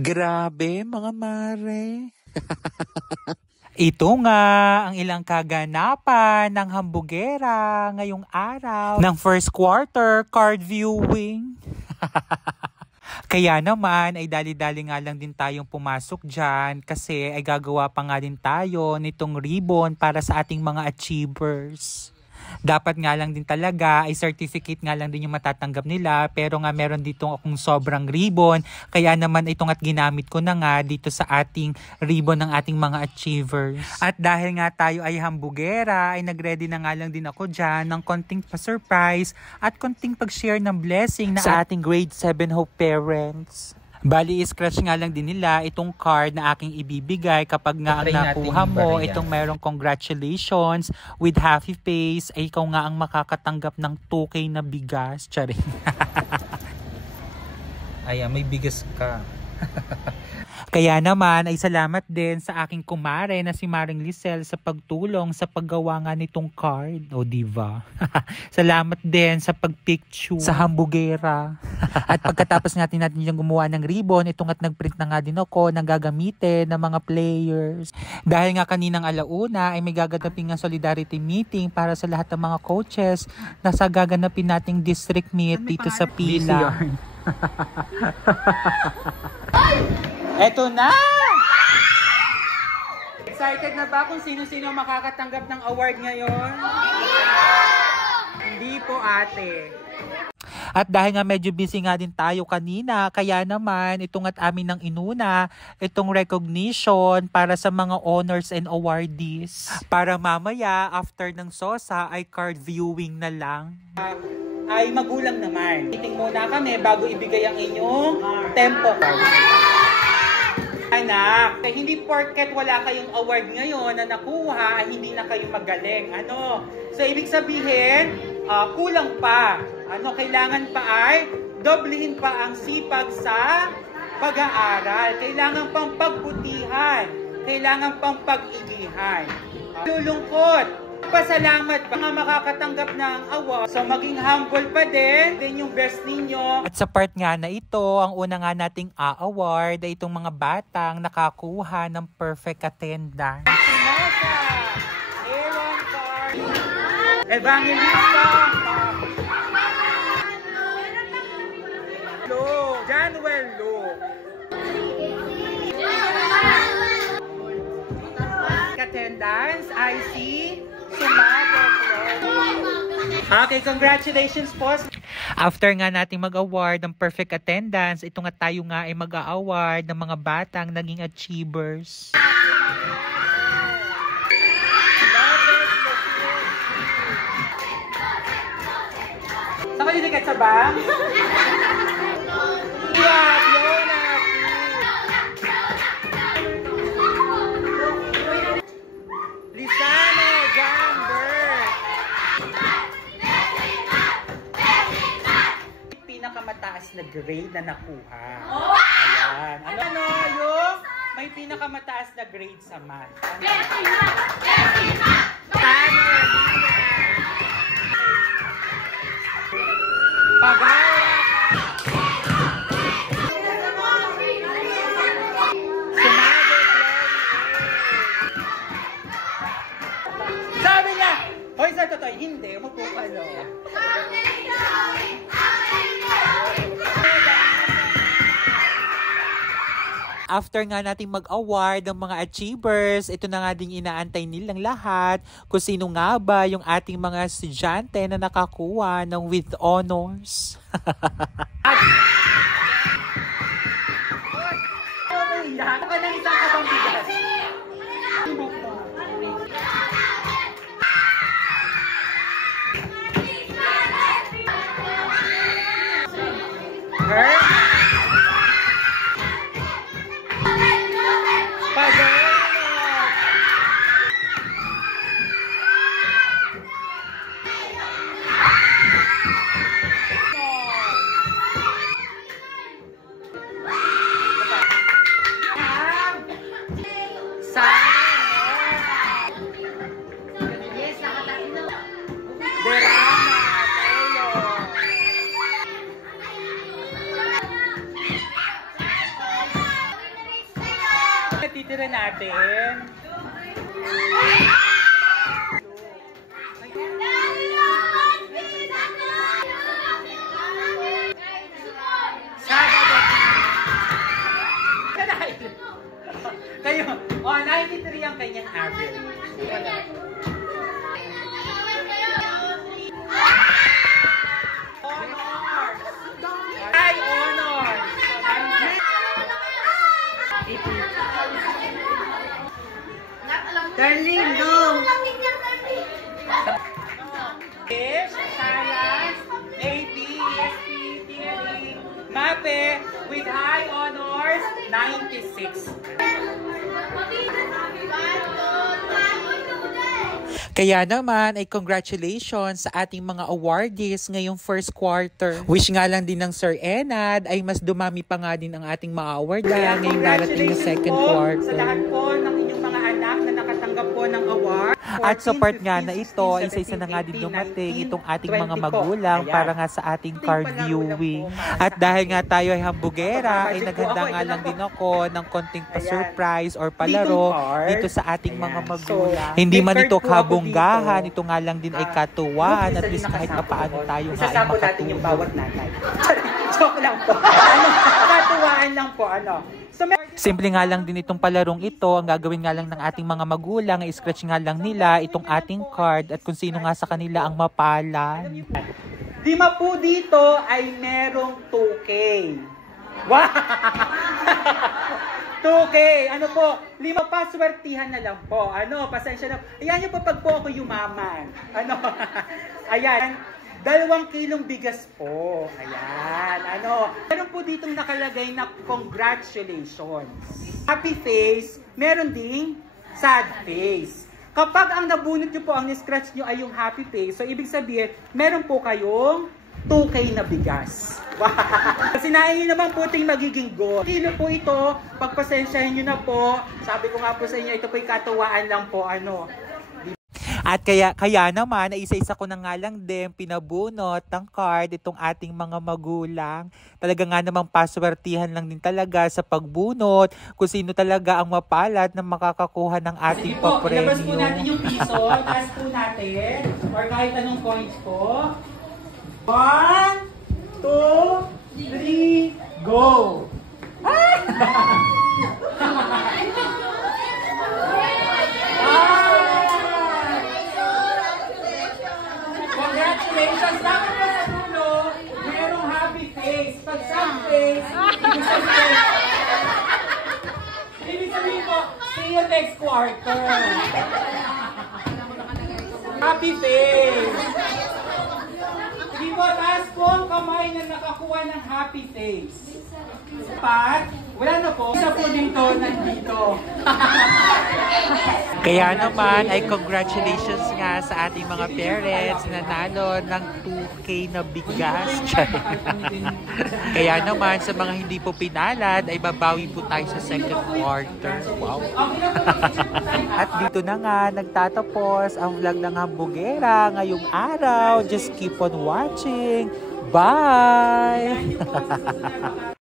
Grabe mga mare. Ito nga ang ilang kaganapan ng hambugera ngayong araw ng first quarter card viewing. Kaya naman ay dali-dali nga lang din tayong pumasok dyan kasi ay gagawa pa nga din tayo nitong ribbon para sa ating mga achievers. Dapat nga lang din talaga ay certificate nga lang din yung matatanggap nila, pero nga meron dito akong sobrang ribbon, kaya naman itong at ginamit ko na nga dito sa ating ribbon ng ating mga achievers. At dahil nga tayo ay hambugera, ay nagready na nga lang din ako dyan ng konting pa-surprise at konting pag-share ng blessing sa ating grade 7 Hope parents. Bali, scratch nga lang din nila itong card na aking ibibigay kapag nga ang nakuha mo itong mayroong congratulations with happy face, ay ikaw nga ang makakatanggap ng 2K na bigas. Charing. Ayan, may bigas ka. Kaya naman ay salamat din sa aking kumare na si Maring Lisel sa pagtulong sa paggawa nga nitong card. O diba? Salamat din sa pagpicture sa hambugera. At pagkatapos natin yung gumawa ng ribbon, itong at nagprint na nga din ako ng gagamitin ng mga players. Dahil nga kaninang alauna ay may gaganapin nga solidarity meeting para sa lahat ng mga coaches na sa gaganapin nating district meet dito sa Pila. Eto na! Excited na ba kung sino-sino makakatanggap ng award ngayon? Hindi po, ate. At dahil nga medyo busy nga din tayo kanina, kaya naman itong at amin ng inuna, itong recognition para sa mga honors and awardees. Para mamaya, after ng SOSA, ay card viewing na lang. Ay magulang naman. Meeting muna kami bago ibigay ang inyong tempo card. Anak, hindi porket wala kayong award ngayon na nakuha, hindi na kayo magaling. Ano? So, ibig sabihin, kulang pa. Ano, kailangan pa ay doblehin pa ang sipag sa pag-aaral. Kailangan pang pagbutihan. Kailangan pang pag-igihan. Lulungkot. Pasalamat pa nga makakatanggap ng award. So maging humble pa din yung best ninyo. At sa part nga na ito, ang una nga nating a-award ay itong mga batang nakakuha ng perfect attendance. Sinasa, Aaron Card, Evangelista, Lo, Januel Lo. Attendance, I see Okay, congratulations po. After nga natin mag-award ng perfect attendance, ito nga tayo nga ay mag-award ng mga batang naging achievers. Saan ka diligat sa bang? Pinakamataas na grade na nakuha. Ayan. Ano yung may pinakamataas na grade sa math? Pag-awak. Sabi niya, hoy sa totoo, hindi, magpupalo. After nga natin mag-award ng mga achievers, ito na nga din inaantay nilang lahat kung sino nga ba yung ating mga estudyante na nakakuha ng with honors. natin. Kayo, 93 ang kanyang average. High honor! Darling, no! English, Science, AP, SP, Theory, Mape, with high honors, 96. Kaya naman ay congratulations sa ating mga awardees ngayong first quarter. Wish nga lang din ng Sir Enad ay mas dumami pa nga din ang ating mga awardan ngayong darating na second quarter. Sa lahat po ng inyong mga anak na nakatanggap po ng award. At support nga na ito, isa-isa na nga din dumating itong ating mga magulang para nga sa ating card viewing. At dahil nga tayo ay hambugera, ay naghanda nga lang din ako ng konting pa-surprise or palaro dito sa ating mga magulang. Hindi man ito kabunggahan, ito nga lang din ay katuwaan, at least kahit pa paano tayo nga ay makatulong. Natin yung bawat nanay. Joke lang po. Katuwaan lang po, simple nga lang din itong palarong ito. Ang gagawin nga lang ng ating mga magulang, i-scratch nga lang nila itong ating card at kung sino nga sa kanila ang mapala. Lima po dito ay merong 2K. Wow! 2K! Ano po? 5 pa, swertihan na lang po. Pasensya na. Ayan yung po pag po ako yumaman. Ayan. 2 kilong bigas po. Ayan. Meron po ditong nakalagay na congratulations. Happy face. Meron ding sad face. Kapag ang nabunot nyo po, ang ni-scratch nyo ay yung happy face, so ibig sabihin, meron po kayong 2K na bigas. Wow! Sinain nyo naman po ito yung magiging goal. Kilo po ito, pagpasensyahin nyo na po. Sabi ko nga po sa inyo, ito po yung katuwaan lang po. At kaya naman, ay isa-isa ko na nga lang din pinabunot ng card itong ating mga magulang. Talaga nga namang paswertihan lang din talaga sa pagbunot kung sino talaga ang mapalad na makakakuha ng ating papremyo. Ilabas po natin yung piso, taas po natin, or kahit anong coins po. 1, 2, 3, go! Congratulations! Dapat pa sa dulo, merong happy face. Pag sad face, ibig sabihin po, see you next quarter. Happy face. Sige po, taas po ang kamay na nakakuha ng happy face. Pat, wala na po. Isa po dito, nandito. Kaya naman ay congratulations nga sa ating mga parents na nanalo ng 2K na bigas. Kaya naman sa mga hindi po pinalad ay babawi po tayo sa second quarter. Wow! At dito na nga nagtatapos ang vlog ng Hambugera ngayong araw. Just keep on watching. Bye!